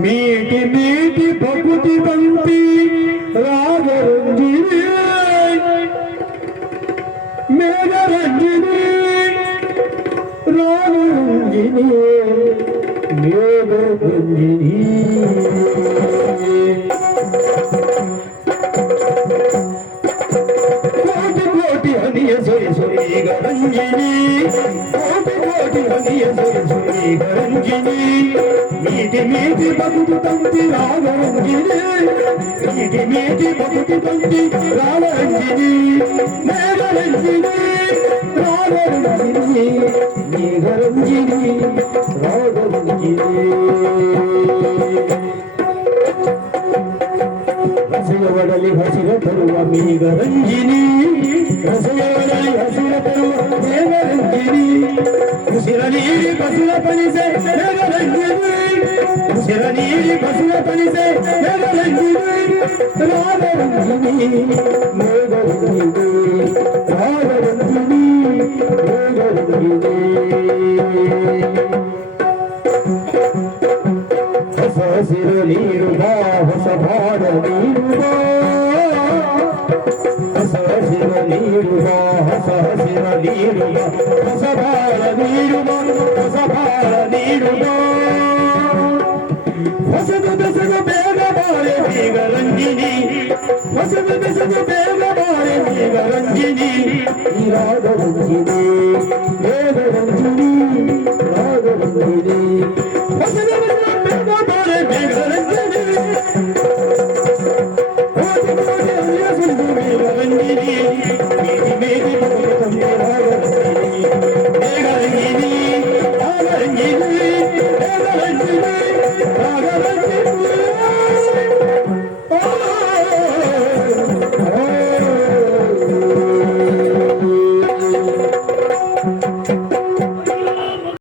मीठी मीठी भकुति पंक्ति राग रंजिनी मेघ रंजिनी राग रंजिनी मेघ रंजिनी कोटि कोटि हनिय सोई सोई रंजिनी कोटि कोटि हनिय सोई सोई रंजिनी मीठी मीठी भकुति पंक्ति राग रंजिनी मीठी मीठी भकुति पंक्ति राग रंजिनी मेघ रंजिनी राग रंजिनी मेघ रंजिनी राग रंजिनी ಹಸಿರವಡಲಿ ಹಸಿರ ತರುವ ಮೇಘ ರಂಜಿನಿ ಹಸಿರವಡಲಿ ಹಸಿರ ತರುವ ಮೇಘ ರಂಜಿನಿ ಉಸಿರ ನೀಡಿ ಬಸುರ ಪನಿಸೆ ಮೇಘ ರಂಜಿನಿ ಉಸಿರ ನೀಡಿ ಬಸುರ ಪನಿಸೆ ಮೇಘ ರಂಜಿನಿ ರಾಗ ರಂಜಿನಿ ಮೇಘ ರಂಜಿನಿ ರಾಗ ರಂಜಿನಿ ಮೇಘ ರಂಜಿನಿ ಹೊಸ ಹಸಿರು ನೀರು ಬಾ ಹೊಸ ಭಾರ ನೀರು ಬಾ ಹೊಸ ಹಸಿರು ನೀರು ಬಾ ಹೊಸ ಹಸಿರು ನೀರು ಬಾ ಹೊಸ ಭಾರ ನೀರು ಬಾ ಹೊಸ ಭಾರ ನೀರು ಬಾ ಹೊಸದು ಬೆಸದು ಬೇಗ ಬಾಳೆ ಮೇಘ ರಂಜಿನಿ ಹೊಸದು ಬೆಸದು ಬೇಗ ಬಾಳೆ ಮೇಘ ರಂಜಿನಿ ಈ ರಾಗ ರಂಜಿನಿ ಮೇಘ ರಂಜಿನಿ ರಾಗ ರಂಜಿನಿ ಹೊಸದು ಬೆಸದು ಬೇಗ ಬಾಳೆ ಮೇಘ ರಂಜಿನಿ ಕೋಟಿ ಕೋಟಿ ಹರಿಯ ಸುಂದು ಮೇಘ ರಂಜಿನಿ ಮೇಘಿ ಮೇಘಿ ಭಕ್ತಿ ತಂದೆ ರಾಗ ರಂಜಿನಿ ಮೇಘ ರಂಜಿನಿ ರಾಗ ರಂಜಿನಿ